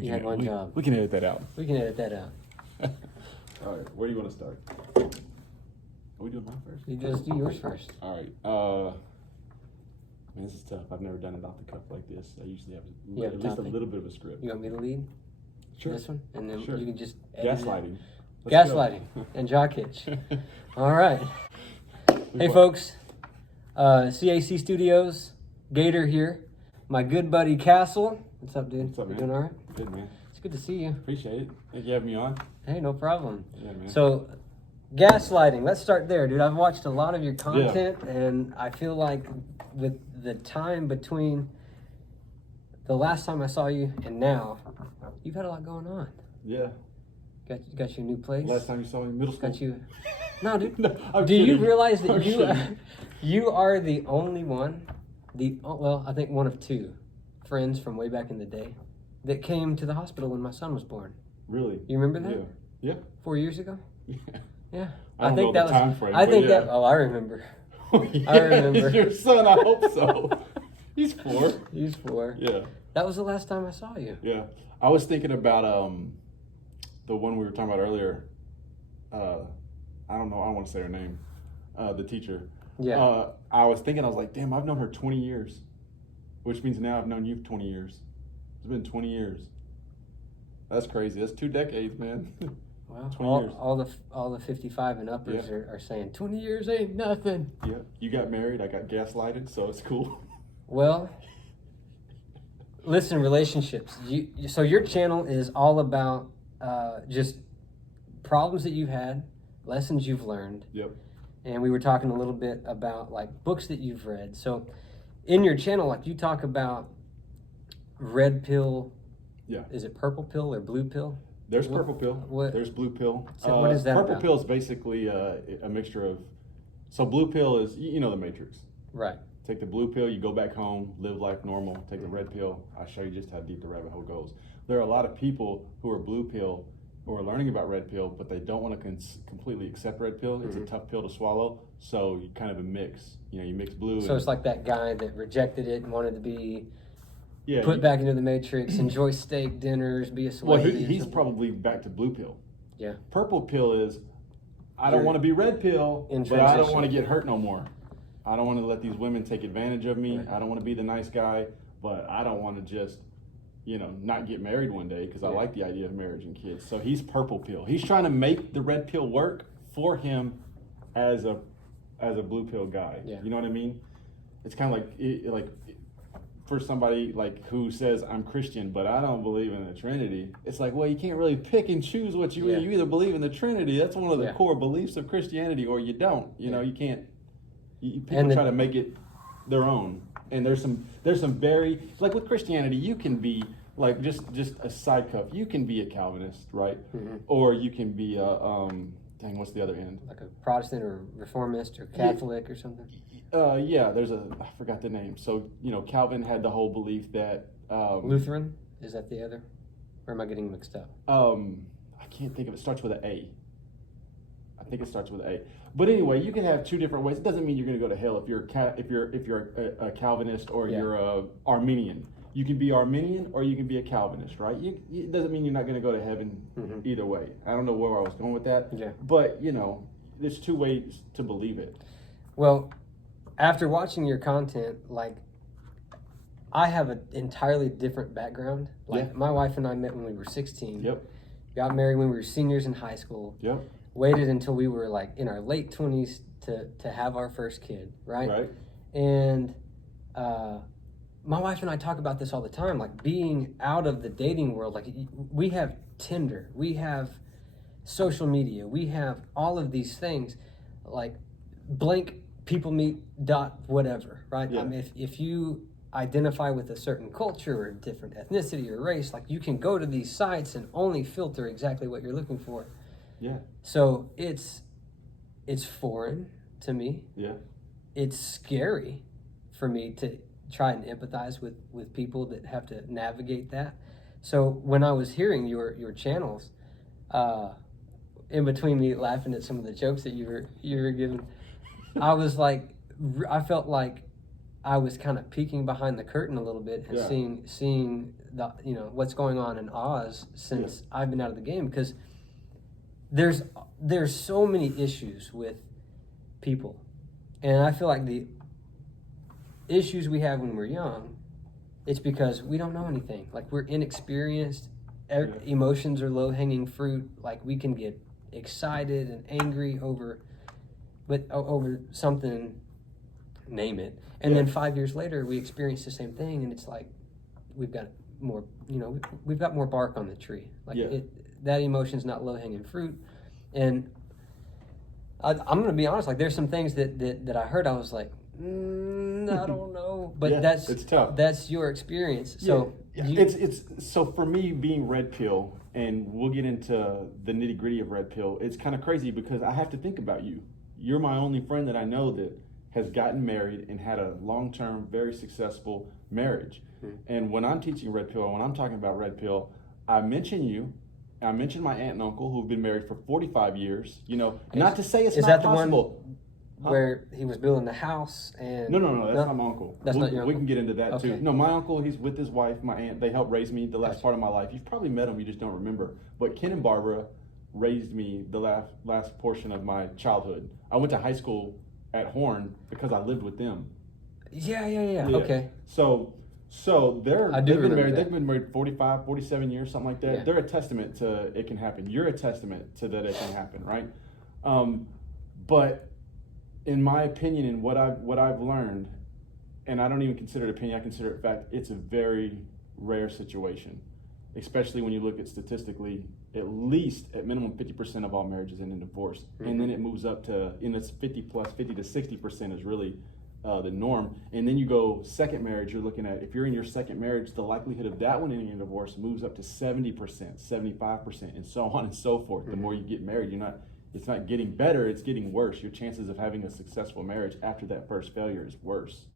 You had one job. We can edit that out. We can edit that out. All right, where do you want to start? Are we doing mine first? You just do yours first. All right. Man, this is tough. I've never done it off the cuff like this. I usually have at least a little bit of a script. You want me to lead? Sure. This one? And then Sure. you can just Gaslighting. Gaslighting and jaw kitch. All right. Hey, folks. CAC Studios. Gator here. My good buddy Castle. What's up, dude? What's up, man? You doing all right? Good, man. It's good to see you. Appreciate it. Thank you for having me on. Hey, no problem. Yeah, man. So, gaslighting. Let's start there, dude. I've watched a lot of your content, and I feel like with the time between the last time I saw you and now, you've had a lot going on. Yeah. Got your new place. Last time you saw me in middle school. Got you. No, dude. No, I'm Do you kidding. realize that I'm kidding. you are the only one, I think one of two friends from way back in the day that came to the hospital when my son was born. Really? You remember that? Yeah. 4 years ago? Yeah. I think that was time frame. I think yeah. that. Oh, I remember. Yeah, I remember. Your son, I hope so. He's 4. He's 4. Yeah. That was the last time I saw you. Yeah. I was thinking about the one we were talking about earlier. I don't know. I don't want to say her name. The teacher. Yeah. I was like, damn, I've known her 20 years, which means now I've known you 20 years. It's been 20 years. That's crazy. That's 2 decades, man. Well, 20 years. all the 55 and uppers are saying 20 years ain't nothing. Yeah. You got married. I got gaslighted, so it's cool. Well, listen, relationships. So your channel is all about just problems that you've had, lessons you've learned. Yep. And we were talking a little bit about like books that you've read. So in your channel, like you talk about red pill. Yeah. Is it purple pill or blue pill? There's purple pill. What? There's blue pill. So what is that Purple about? pill is basically a mixture of. So blue pill is you know the Matrix. Right. Take the blue pill, you go back home, live life normal. Take the red pill, I show you just how deep the rabbit hole goes. There are a lot of people who are blue pill who are learning about red pill, but they don't want to completely accept red pill. It's a tough pill to swallow, so you kind of a mix. You know, you mix blue. So it's like that guy that rejected it and wanted to be yeah, put back into the Matrix, enjoy steak dinners, be a well, celebrity. he's probably back to blue pill. Yeah. Purple pill is, I don't want to be red pill, in but I don't transition. want to get hurt no more. I don't want to let these women take advantage of me. Right. I don't want to be the nice guy, but I don't want to just, not get married one day because I like the idea of marriage and kids. So he's purple pill. He's trying to make the red pill work for him as a blue pill guy. Yeah. You know what I mean? It's kind of like for somebody like who says I'm Christian, but I don't believe in the Trinity. It's like, well, you can't really pick and choose what you you either believe in the Trinity. That's one of the core beliefs of Christianity, or you don't. You know, you can't. People try to make it their own, and there's some very like with Christianity, you can be like just a side cuff. You can be a Calvinist, right? Mm-hmm. Or you can be a what's the other end? Like a Protestant or Reformist or Catholic or something. Yeah, I forgot the name. So Calvin had the whole belief that Lutheran, is that the other, or am I getting mixed up? I can't think of it. Starts with an A. I think it starts with an A. But anyway, you can have 2 different ways. It doesn't mean you're going to go to hell if you're a Calvinist or you're a Arminian. You can be Arminian or you can be a Calvinist, right? It doesn't mean you're not going to go to heaven either way. I don't know where I was going with that. Yeah. But there's 2 ways to believe it. Well, after watching your content, like I have an entirely different background. Like my wife and I met when we were 16. Yep. Got married when we were seniors in high school. Yep. Waited until we were like in our late 20s to have our first kid, right? Right. And my wife and I talk about this all the time, like being out of the dating world. Like we have Tinder, we have social media, we have all of these things, like blank people meet dot whatever, right? Yeah. I mean, if you identify with a certain culture or different ethnicity or race, like you can go to these sites and only filter exactly what you're looking for. Yeah. So it's foreign to me. Yeah. It's scary for me to try and empathize with people that have to navigate that. So when I was hearing your channels, in between me laughing at some of the jokes that you were giving, I was like, I felt like I was kind of peeking behind the curtain a little bit and Yeah. seeing the what's going on in Oz since I've been out of the game, because there's so many issues with people, and I feel like the issues we have when we're young, it's because we don't know anything. Like, we're inexperienced. Emotions are low hanging fruit. Like, we can get excited and angry over something, name it, and then 5 years later we experience the same thing, and it's like we've got more we've got more bark on the tree. Like, that emotion's not low hanging fruit. And I'm gonna be honest, like, there's some things that I heard, I was like, I don't know, but it's tough. That's your experience. So it's so for me, being red pill, and we'll get into the nitty gritty of red pill. It's kind of crazy because I have to think about you. You're my only friend that I know that has gotten married and had a long-term, very successful marriage. And when I'm teaching red pill, when I'm talking about red pill, I mention you. I mention my aunt and uncle who've been married for 45 years. Not to say it's not possible. Where he was building the house and No, that's not my uncle. That's not your uncle? We can get into that too. Okay. No, my uncle, he's with his wife, my aunt. They helped raise me the last part of my life. You've probably met them, you just don't remember. But Ken and Barbara raised me the last portion of my childhood. I went to high school at Horn because I lived with them. Yeah. Okay. So they've been married. That. They've been married 45, 47 years, something like that. Yeah. They're a testament to it can happen. You're a testament to that it can happen, right? But in my opinion, and what I've learned, and I don't even consider it opinion, I consider it fact, it's a very rare situation, especially when you look at statistically, at least at minimum 50% of all marriages end in divorce. And then it moves up to, and it's 50 to 60% is really the norm. And then you go second marriage, you're looking at, if you're in your second marriage, the likelihood of that one ending in divorce moves up to 70%, 75%, and so on and so forth. The more you get married, it's not getting better, it's getting worse. Your chances of having a successful marriage after that first failure is worse.